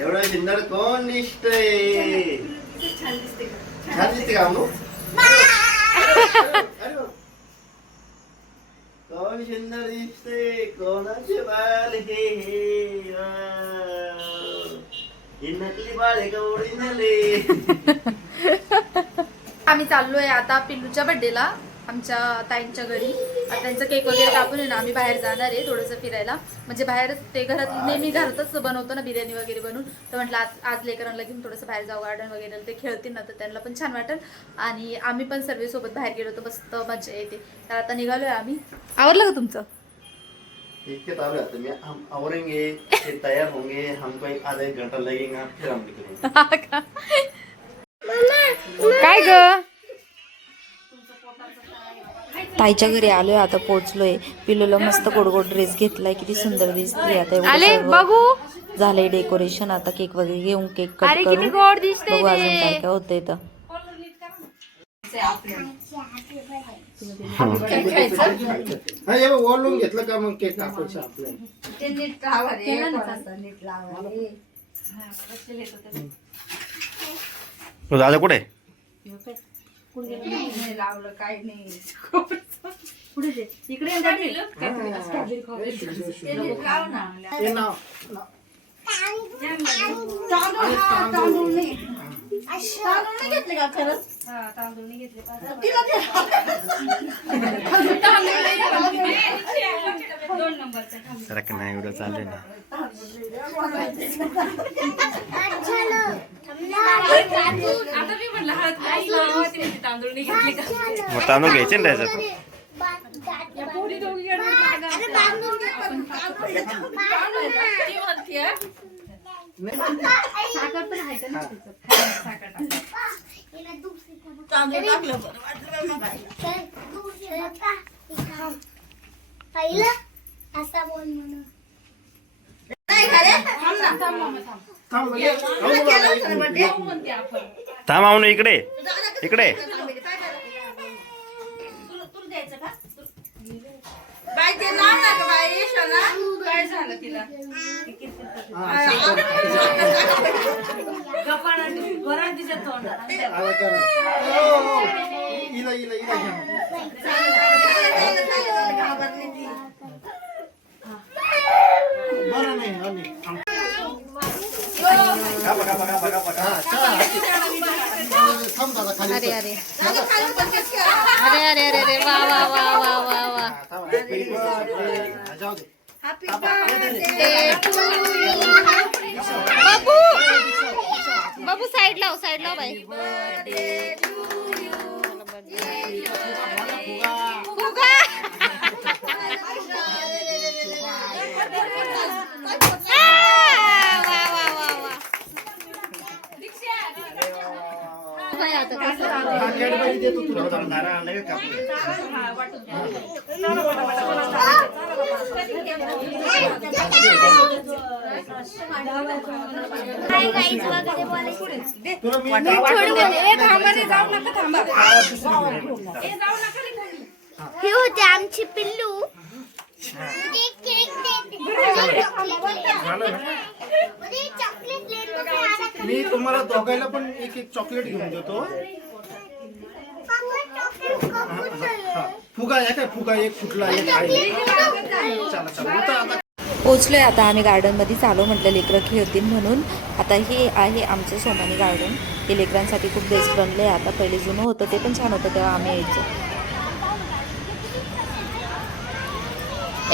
एवढं सुंदर कोण दिसतंय? छान दिसते का अनु? कोण सुंदर दिसते? कोणाचे बाल हे? ही नकली बाळ आहे का ओरिजिनल? आम्ही चाललोय आता पिल्लूच्या बर्थडेला आमच्या ताईंच्या घरी. आता त्यांचा केक वगैरे कापून आहे ना, आम्ही बाहेर जाणार आहे थोडंसं फिरायला. म्हणजे बाहेर ते घरात नेहमी घरातच बनवतो ना बिर्याणी वगैरे बनवून, तर म्हटलं आज लेकरांना घेऊन थोडंसं बाहेर जाऊ, गार्डन वगैरे ते खेळतील ना, तर त्यांना पण छान वाटेल. आणि आम्ही पण सर्व सोबत बाहेर गेलो होतो, मस्त मजा येते. तर आता निघालोय आम्ही. आवरलं का तुमचं? इतके तावे आते मैं हम आवरेंगे, फिर तैयार होंगे, हमको आधा एक घंटा लगेगा, फिर हम निकलेंगे. काय ग? ताईच्या घरी आलोय, आता पोहोचलोय. पिल्लूला मस्त गोड गोड ड्रेस घेतलाय, किती सुंदर दिसते. आता आले बघू झालंय डेकोरेशन. आता केक वगैरे घेऊन केक कट अरे करू. किती गोड दिसते बघू अजून काय काय होतंय तर. हा ये वॉल्यूम घेतलं का मग केक कापायचं आपलं. तो दादा कुठे? लावलं काय नाही. इकडे घेतले का खरंच? तांदूळ नाही घेतले. नाही एवढं चाललंय ना. आता मी म्हणलं तांदूळ नाही घेतले का? मग तांदूळ घ्यायचे ना त्याच्यात. साखर पण आहे ना. थांब आवू इकडे इकडे. काय झालं तिला? अरे अरे अरे अरे अरे अरे वा वा वा वा वा वा. बाबू बाबू साइड लाव बाई. फुगा. हे होते आमची पिल्लू. मी तुम्हाला दोघायला पण एक एक चॉकलेट घेऊन देतो. फुगा आहे काय? फुगा एक फुटला एक आहे. चला चला पोचलोय आता आम्ही गार्डन मध्ये. चालू म्हटलं लेकरं खेळतील म्हणून. आता हे आहे आमचं सोमानी गार्डन. हे लेकरांसाठी खूप बेस्ट बनलंय. आता पहिले जुनं होतं ते पण छान होतं, तेव्हा आम्ही यायचो.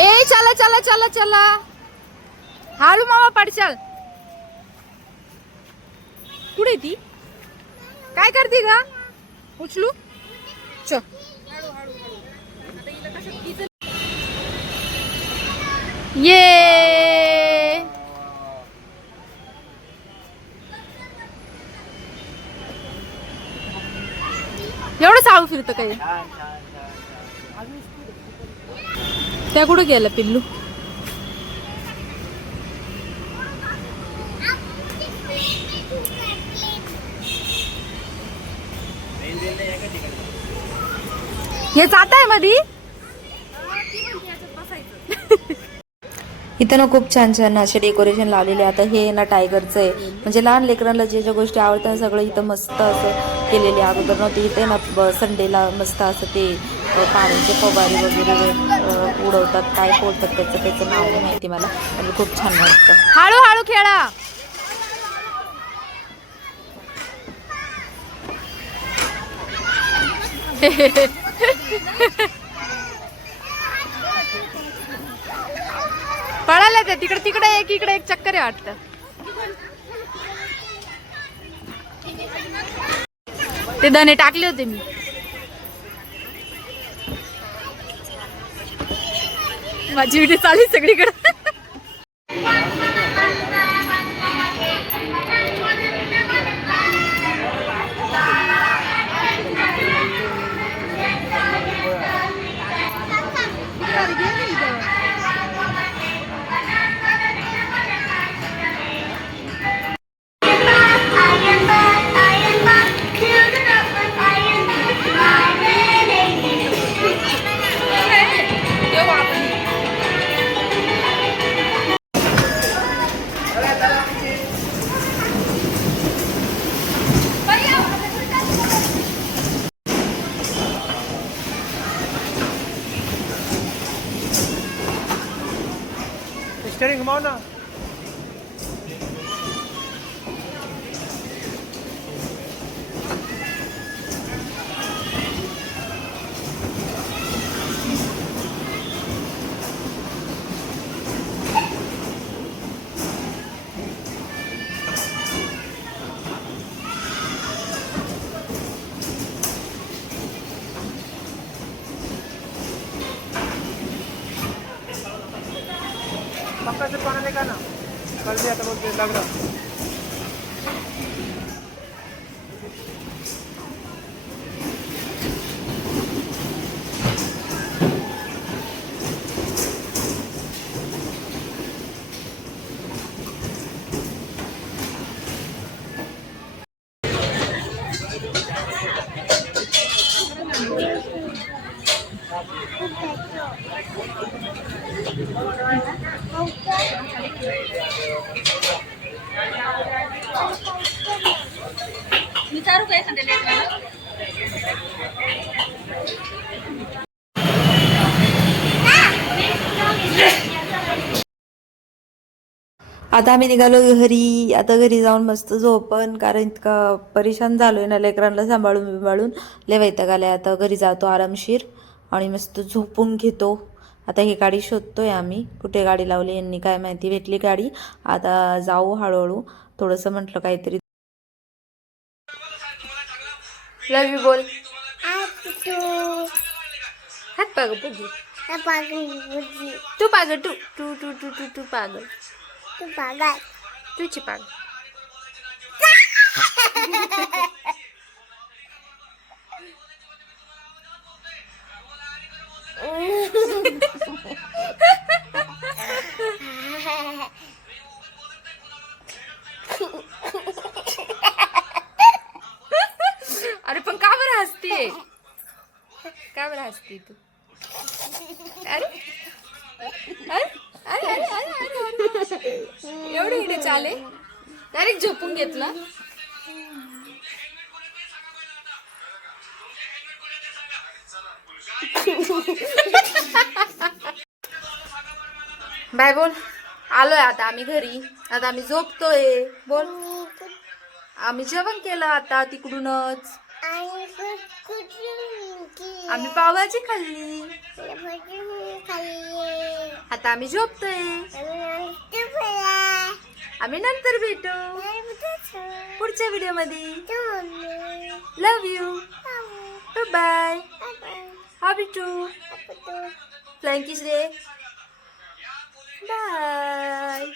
ए चला चला चला चला हालू मामा पडशाल. कुठे ती? काय करते का? उचलू च. ये एवढं चालू फिरतं काही. त्या कुठं गेला पिल्लू? हे जात आहे मधी. इथं ना खूप छान छान असे डेकोरेशन लावलेले. आता हे ना टायगरचं आहे, म्हणजे लहान लेकरांना जे ज्या गोष्टी आवडतात सगळं इथं मस्त असं केलेले. अगोदर नव्हते इथे ना संडेला मस्त असं ते पाण्याचे फवारे वगैरे उडवतात, काय बोलतात त्याचं नाव नाही माहिती मला, आणि खूप छान वाटतं. हळूहळू खेळा. पळायला ते तिकडे तिकडे एक इकडे एक चक्कर आहे वाटतं. ते दाणे टाकले होते मी. माझी व्हिडिओ चालू आहे सगळीकडे. स्टेरिंग घुमाओ ना. पक्का से पानी लेगा ना, कल दिया तो बोलते लग रहा. मी चालू काय एखाद्या लेकराला? आता आम्ही निघालो घरी. आता घरी जाऊन मस्त झोपण, कारण इतका परेशान झालोय ना लेकरांना सांभाळून लय वैताग आलाय. आता घरी जातो आरामशीर आणि मस्त झोपून घेतो. आता ही गाडी शोधतोय आम्ही, कुठे गाडी लावली यांनी काय माहिती. भेटली गाडी, आता जाऊ हळूहळू. थोडंसं म्हटलं काहीतरी. लव यू बोल. हात पाग बघू. तू पागल, तू तू तू तू तू तू पागल, तुझी पागल. अरे पण का बरं हसते, का बरं हसते तू? अरे अरे अरे अरे अरे अरे एवढे इकडे चाले, डायरेक्ट झोपून घेतला. बाय बोल. आलोय आता आम्ही घरी. आता आम्ही झोपतोय. बोल. आम्ही जेवण केलं आता तिकडूनच. आम्ही पावभाजी खाल्ली. आता आम्ही झोपतोय. आम्ही नंतर भेटू पुढच्या व्हिडिओ मध्ये. Love you. Bye. Happy to flying kiss रे. बाय.